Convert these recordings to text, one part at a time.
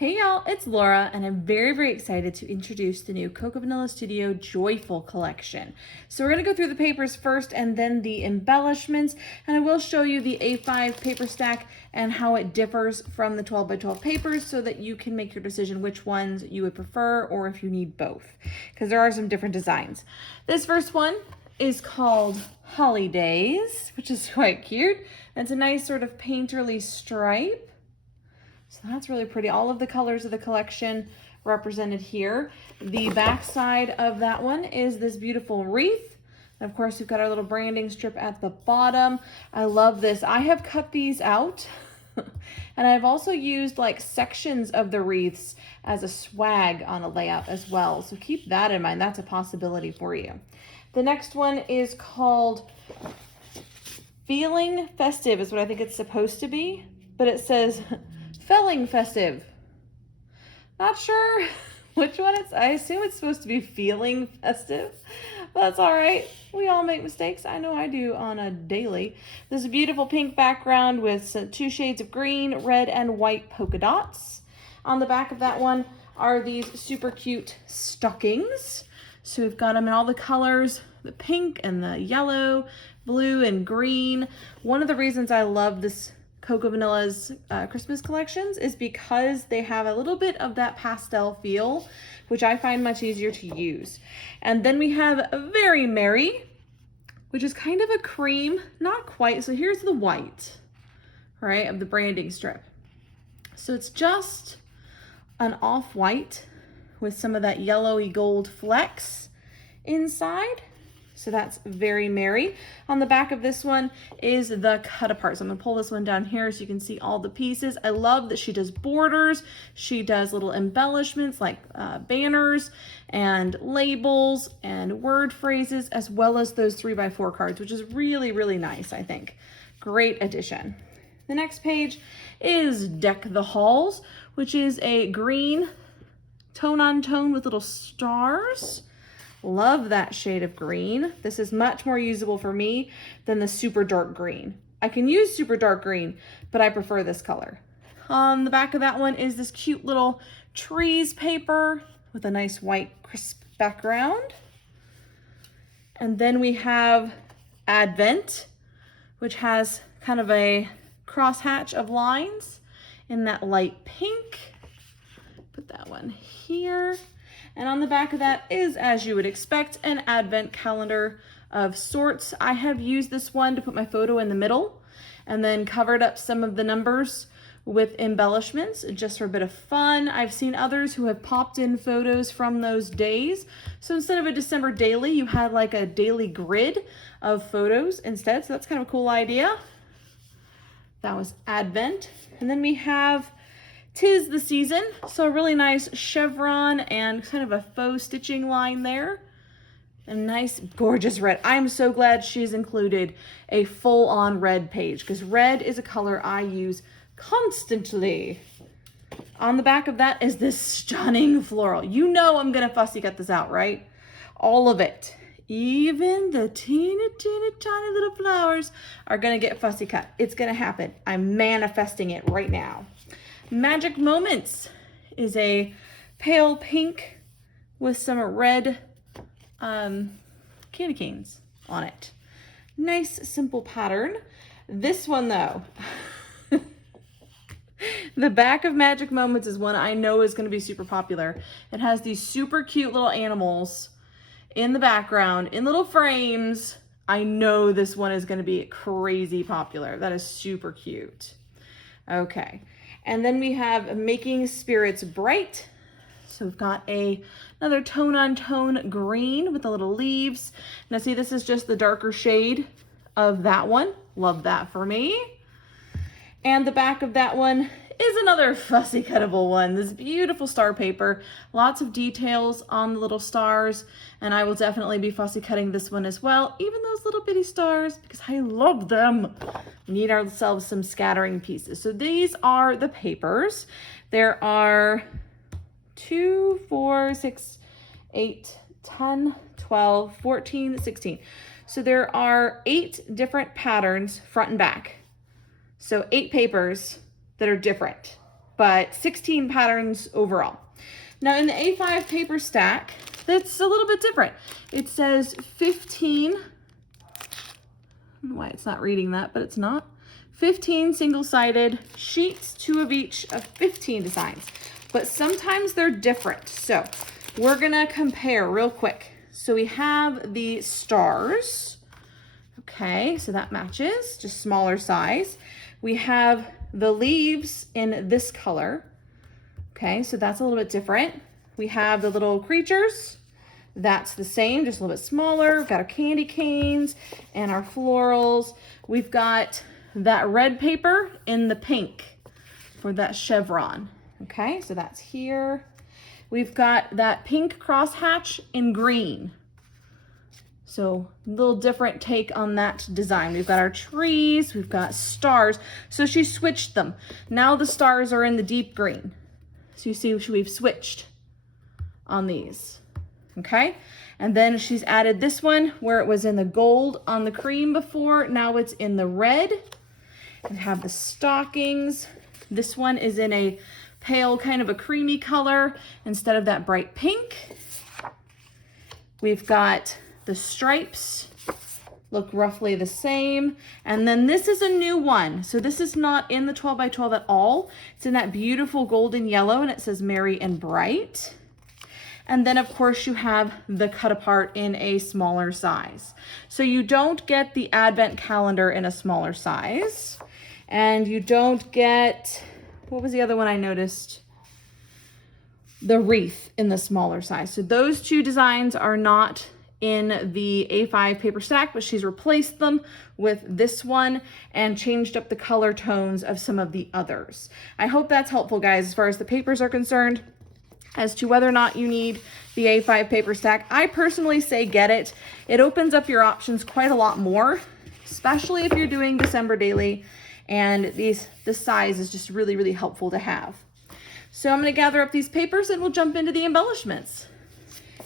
Hey y'all, it's Laura, and I'm very excited to introduce the new Cocoa Vanilla Studio Joyful collection. So we're going to go through the papers first and then the embellishments, and I will show you the A5 paper stack and how it differs from the 12 by 12 papers so that you can make your decision which ones you would prefer or if you need both, because there are some different designs. This first one is called Holidays, which is quite cute. It's a nice sort of painterly stripe. So that's really pretty. All of the colors of the collection represented here. The back side of that one is this beautiful wreath. And of course, we've got our little branding strip at the bottom. I love this. I have cut these out and I've also used like sections of the wreaths as a swag on a layout as well. So keep that in mind. That's a possibility for you. The next one is called Feeling Festive is what I think it's supposed to be, but it says Felling Festive. Not sure which one it's, I assume it's supposed to be Feeling Festive, but that's all right. We all make mistakes. I know I do on a daily. This is a beautiful pink background with two shades of green, red, and white polka dots. On the back of that one are these super cute stockings. So we've got them in all the colors, the pink and the yellow, blue and green. One of the reasons I love this Cocoa Vanilla's Christmas collections is because they have a little bit of that pastel feel, which I find much easier to use. And then we have Very Merry, which is kind of a cream, not quite. So here's the white, right, of the branding strip. So it's just an off-white with some of that yellowy gold flecks inside. So that's Very Merry. On the back of this one is the cut apart. So I'm gonna pull this one down here so you can see all the pieces. I love that she does borders. She does little embellishments like banners and labels and word phrases, as well as those 3x4 cards, which is really nice, I think. Great addition. The next page is Deck the Halls, which is a green tone on tone with little stars. Love that shade of green. This is much more usable for me than the super dark green. I can use super dark green, but I prefer this color. On the back of that one is this cute little trees paper with a nice white crisp background. And then we have Advent, which has kind of a crosshatch of lines in that light pink. Put that one here. And on the back of that is, as you would expect, an advent calendar of sorts. I have used this one to put my photo in the middle and then covered up some of the numbers with embellishments just for a bit of fun. I've seen others who have popped in photos from those days. So instead of a December daily, you had like a daily grid of photos instead. So that's kind of a cool idea. That was Advent. And then we have 'Tis the Season, so a really nice chevron and kind of a faux stitching line there. A nice, gorgeous red. I'm so glad she's included a full-on red page because red is a color I use constantly. On the back of that is this stunning floral. You know I'm gonna fussy cut this out, right? All of it. Even the teeny tiny little flowers are gonna get fussy cut. It's gonna happen. I'm manifesting it right now. Magic Moments is a pale pink with some red candy canes on it. Nice, simple pattern. This one though, the back of Magic Moments is one I know is going to be super popular. It has these super cute little animals in the background in little frames. I know this one is going to be crazy popular. That is super cute. Okay. And then we have Making Spirits Bright. So we've got another tone on tone green with the little leaves. Now see, this is just the darker shade of that one. Love that for me. And the back of that one is another fussy cuttable one. This beautiful star paper, lots of details on the little stars, and I will definitely be fussy cutting this one as well, even those little bitty stars, because I love them. We need ourselves some scattering pieces. So these are the papers. There are 2, 4, 6, 8, 10, 12, 14, 16. So there are 8 different patterns front and back. So 8 papers that are different but 16 patterns overall. Now in the A5 paper stack, that's a little bit different. It says 15, I don't know why it's not reading that, but it's not. 15 single-sided sheets, 2 of each of 15 designs. But sometimes they're different. So we're gonna compare real quick. So we have the stars. Okay, so that matches, just smaller size. We have the leaves in this color. Okay, so that's a little bit different. We have the little creatures. That's the same, just a little bit smaller. We've got our candy canes and our florals. We've got that red paper in the pink for that chevron. Okay, so that's here. We've got that pink crosshatch in green. So a little different take on that design. We've got our trees, we've got stars. So she switched them. Now the stars are in the deep green. So you see we've switched on these, okay? And then she's added this one where it was in the gold on the cream before. Now it's in the red. And have the stockings. This one is in a pale kind of a creamy color instead of that bright pink. We've got the stripes, look roughly the same. And then this is a new one. So this is not in the 12 by 12 at all. It's in that beautiful golden yellow and it says Merry and Bright. And then of course you have the cut apart in a smaller size. So you don't get the advent calendar in a smaller size. And you don't get, what was the other one I noticed? The wreath in the smaller size. So those two designs are not in the A5 paper stack, but she's replaced them with this one and changed up the color tones of some of the others. I hope that's helpful, guys, as far as the papers are concerned, as to whether or not you need the A5 paper stack. I personally say get it. It opens up your options quite a lot more, especially if you're doing December daily, and this size is just really, really helpful to have. So I'm gonna gather up these papers and we'll jump into the embellishments.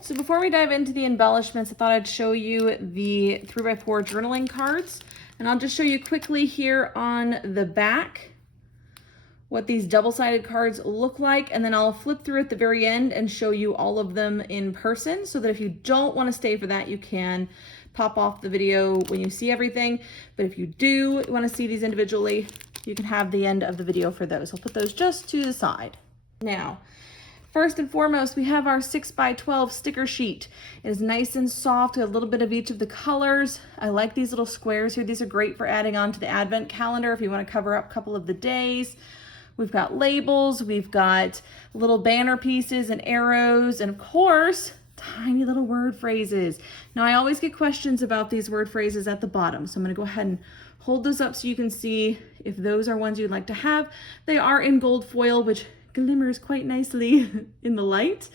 So before we dive into the embellishments, I thought I'd show you the 3x4 journaling cards. And I'll just show you quickly here on the back what these double-sided cards look like. And then I'll flip through at the very end and show you all of them in person so that if you don't want to stay for that, you can pop off the video when you see everything. But if you do want to see these individually, you can have the end of the video for those. I'll put those just to the side. Now, first and foremost, we have our 6x12 sticker sheet. It is nice and soft, a little bit of each of the colors. I like these little squares here. These are great for adding on to the advent calendar if you want to cover up a couple of the days. We've got labels, we've got little banner pieces and arrows, and of course, tiny little word phrases. Now, I always get questions about these word phrases at the bottom, so I'm going to go ahead and hold those up so you can see if those are ones you'd like to have. They are in gold foil, which glimmers quite nicely in the light,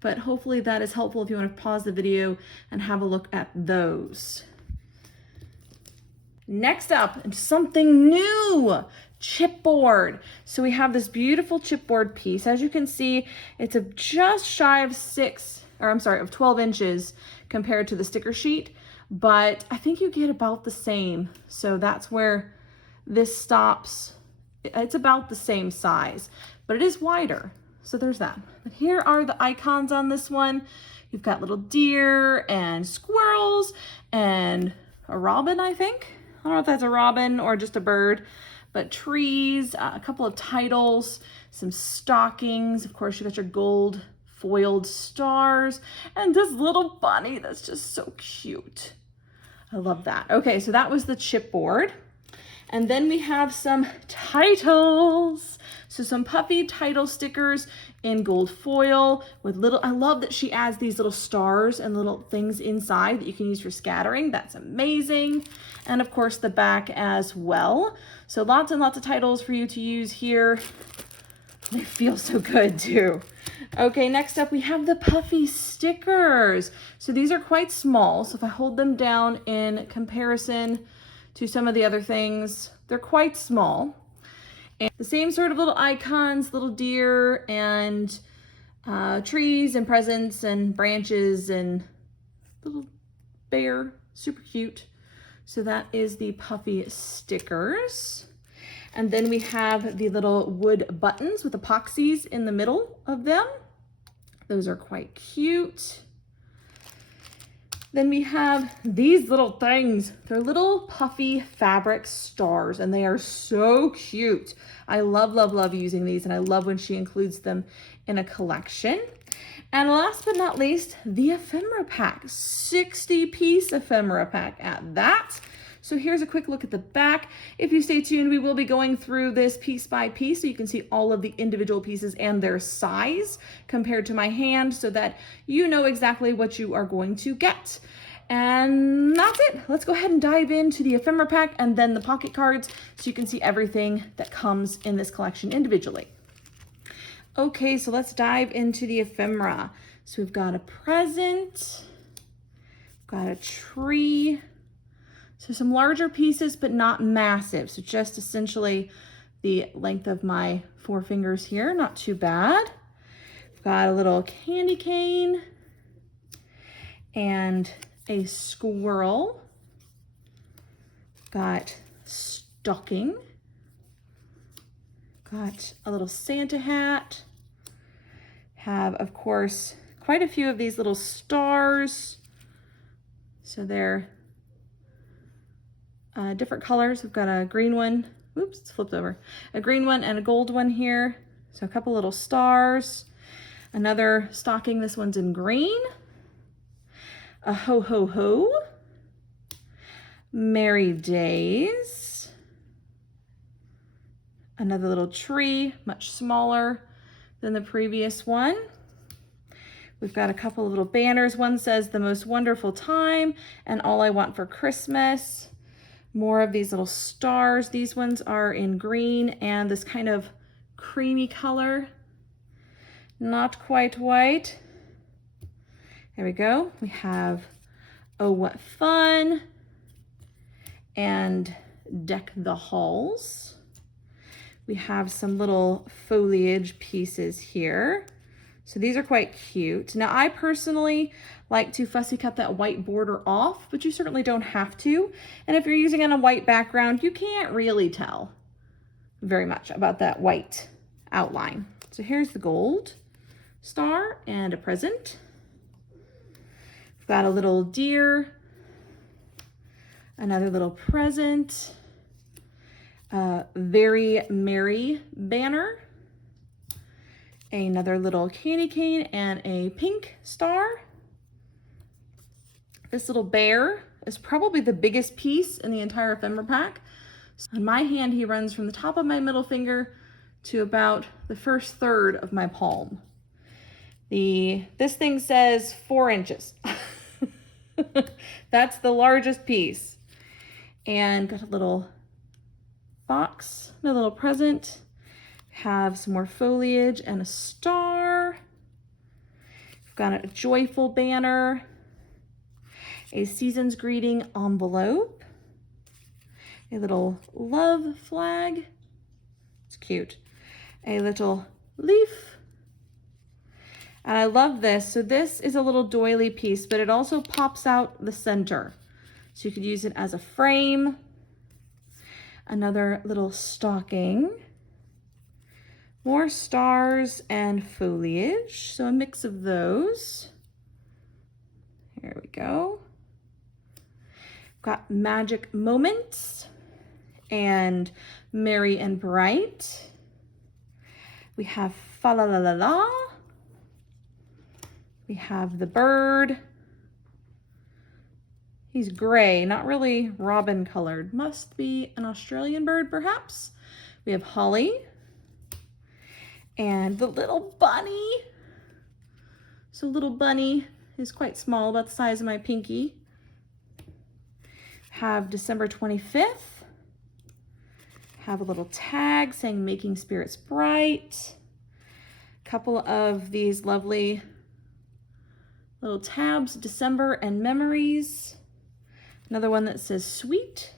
but hopefully that is helpful if you want to pause the video and have a look at those. Next up, something new, chipboard. So we have this beautiful chipboard piece. As you can see, it's just shy of 12 inches compared to the sticker sheet, but I think you get about the same. So that's where this stops. It's about the same size, but it is wider. So there's that. But here are the icons on this one. You've got little deer and squirrels and a robin, I think. I don't know if that's a robin or just a bird, but trees, a couple of titles, some stockings. Of course, you got your gold foiled stars and this little bunny that's just so cute. I love that. Okay, so that was the chipboard. And then we have some titles. So some puffy title stickers in gold foil with little, I love that she adds these little stars and little things inside that you can use for scattering. That's amazing. And of course the back as well. So lots and lots of titles for you to use here. They feel so good too. Okay, next up we have the puffy stickers. So these are quite small. So if I hold them down in comparison to some of the other things, they're quite small. And the same sort of little icons, little deer and trees and presents and branches and little bear, super cute. So that is the puffy stickers. And then we have the little wood buttons with epoxies in the middle of them. Those are quite cute. Then we have these little things. They're little puffy fabric stars, and they are so cute. I love, love, love using these, and I love when she includes them in a collection. And last but not least, the ephemera pack, 60-piece ephemera pack at that. So here's a quick look at the back. If you stay tuned, we will be going through this piece by piece so you can see all of the individual pieces and their size compared to my hand so that you know exactly what you are going to get. And that's it. Let's go ahead and dive into the ephemera pack and then the pocket cards so you can see everything that comes in this collection individually. Okay, so let's dive into the ephemera. So we've got a present, got a tree, so some larger pieces, but not massive. So just essentially the length of my 4 fingers here, not too bad. We've got a little candy cane and a squirrel. Got stocking. Got a little Santa hat. Have, of course, quite a few of these little stars. So they're different colors. We've got a green one. Oops, it's flipped over. A green one and a gold one here. So a couple little stars. Another stocking. This one's in green. A ho ho ho. Merry Days. Another little tree, much smaller than the previous one. We've got a couple of little banners. One says the most wonderful time and all I want for Christmas. More of these little stars. These ones are in green and this kind of creamy color. Not quite white. There we go. We have Oh What Fun and Deck the Halls. We have some little foliage pieces here. So these are quite cute. Now I personally like to fussy cut that white border off, but you certainly don't have to. And if you're using it on a white background, you can't really tell very much about that white outline. So here's the gold star and a present. We've got a little deer, another little present, very merry banner, another little candy cane and a pink star. This little bear is probably the biggest piece in the entire ephemera pack. On my hand, he runs from the top of my middle finger to about the first third of my palm. This thing says 4 inches. That's the largest piece. And got a little box, a little present. Have some more foliage and a star. We've got a joyful banner, a season's greeting envelope, a little love flag. It's cute. A little leaf. And I love this. So this is a little doily piece, but it also pops out the center. So you could use it as a frame. Another little stocking. More stars and foliage. So a mix of those. Here we go. Got magic moments and merry and bright. We have fa la la la la. We have the bird. He's gray, not really robin colored. Must be an Australian bird, perhaps. We have holly and the little bunny. So little bunny is quite small, about the size of my pinky. Have December 25th. Have a little tag saying making spirits bright. Couple of these lovely little tabs, December and memories. Another one that says sweet.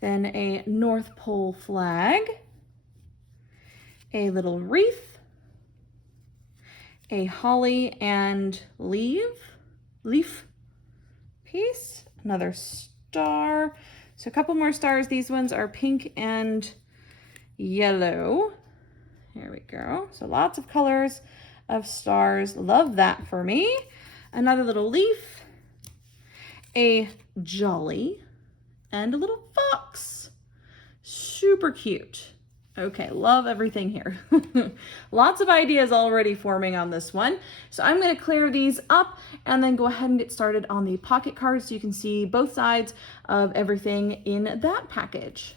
Then a North Pole flag. A little wreath. A holly and leaf piece. Another star. So a couple more stars. These ones are pink and yellow. Here we go. So lots of colors of stars. Love that for me. Another little leaf, a jolly, and a little fox. Super cute. Okay, love everything here. Lots of ideas already forming on this one. So I'm going to clear these up and then go ahead and get started on the pocket cards so you can see both sides of everything in that package.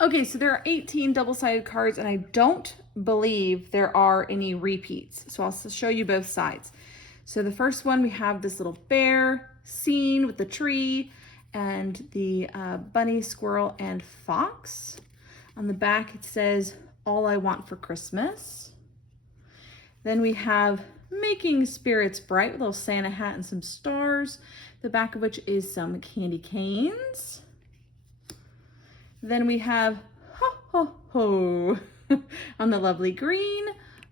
Okay, so there are 18 double-sided cards and I don't believe there are any repeats. So I'll show you both sides. So the first one, we have this little bear scene with the tree and the bunny, squirrel, and fox. On the back, it says, "All I Want for Christmas." Then we have "Making Spirits Bright" with a little Santa hat and some stars, the back of which is some candy canes. Then we have "Ho, ho, ho" on the lovely green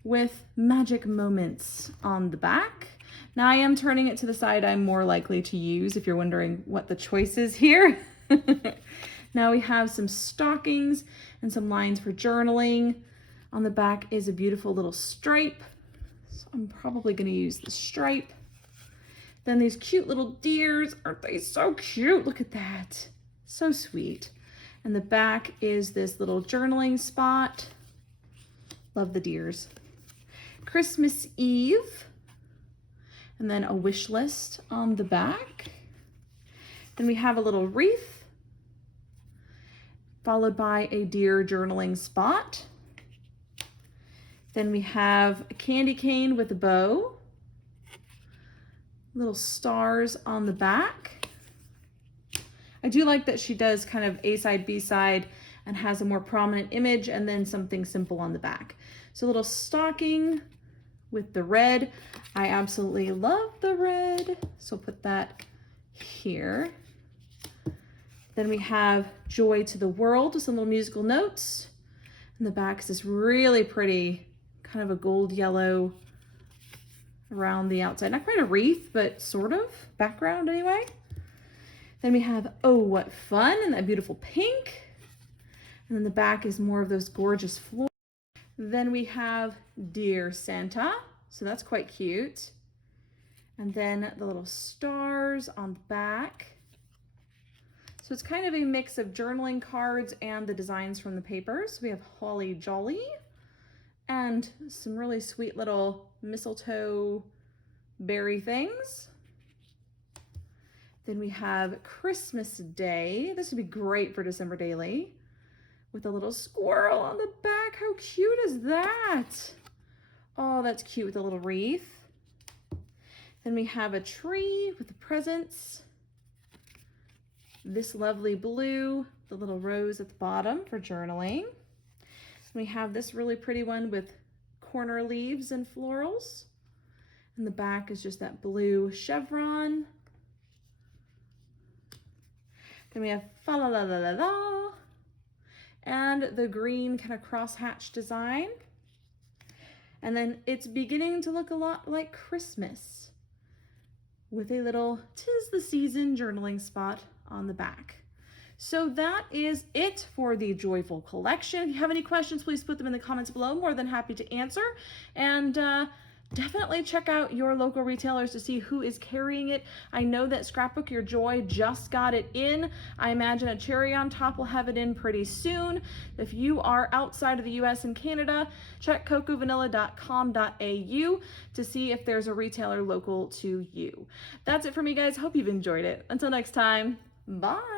with "Magic Moments" on the back. Now I am turning it to the side I'm more likely to use if you're wondering what the choice is here. Now we have some stockings and some lines for journaling. On the back is a beautiful little stripe. So I'm probably going to use the stripe. Then these cute little deers. Aren't they so cute? Look at that. So sweet. And the back is this little journaling spot. Love the deers. Christmas Eve. And then a wish list on the back. Then we have a little wreath, followed by a deer journaling spot. Then we have a candy cane with a bow, little stars on the back. I do like that she does kind of A side, B side, and has a more prominent image and then something simple on the back. So a little stocking with the red. I absolutely love the red, so put that here. Then we have "Joy to the World" with some little musical notes. And the back is this really pretty, kind of a gold yellow around the outside. Not quite a wreath, but sort of background anyway. Then we have "Oh, What Fun" in that beautiful pink. And then the back is more of those gorgeous flowers. Then we have "Dear Santa," so that's quite cute. And then the little stars on the back. So it's kind of a mix of journaling cards and the designs from the papers. We have "Holly Jolly" and some really sweet little mistletoe berry things. Then we have "Christmas Day." This would be great for December Daily with a little squirrel on the back. How cute is that? Oh, that's cute with a little wreath. Then we have a tree with the presents. This lovely blue, the little rose at the bottom for journaling. We have this really pretty one with corner leaves and florals. And the back is just that blue chevron. Then we have "Fa la la la la la" and the green kind of crosshatch design. And then it's beginning to look a lot like Christmas with a little "'Tis the Season" journaling spot on the back. So that is it for the Joyful collection. If you have any questions, please put them in the comments below. More than happy to answer. And definitely check out your local retailers to see who is carrying it. I know that Scrapbook Your Joy just got it in. I imagine a cherry on top will have it in pretty soon. If you are outside of the US and Canada, check cocovanilla.com.au to see if there's a retailer local to you. That's it for me, guys. Hope you've enjoyed it. Until next time, bye.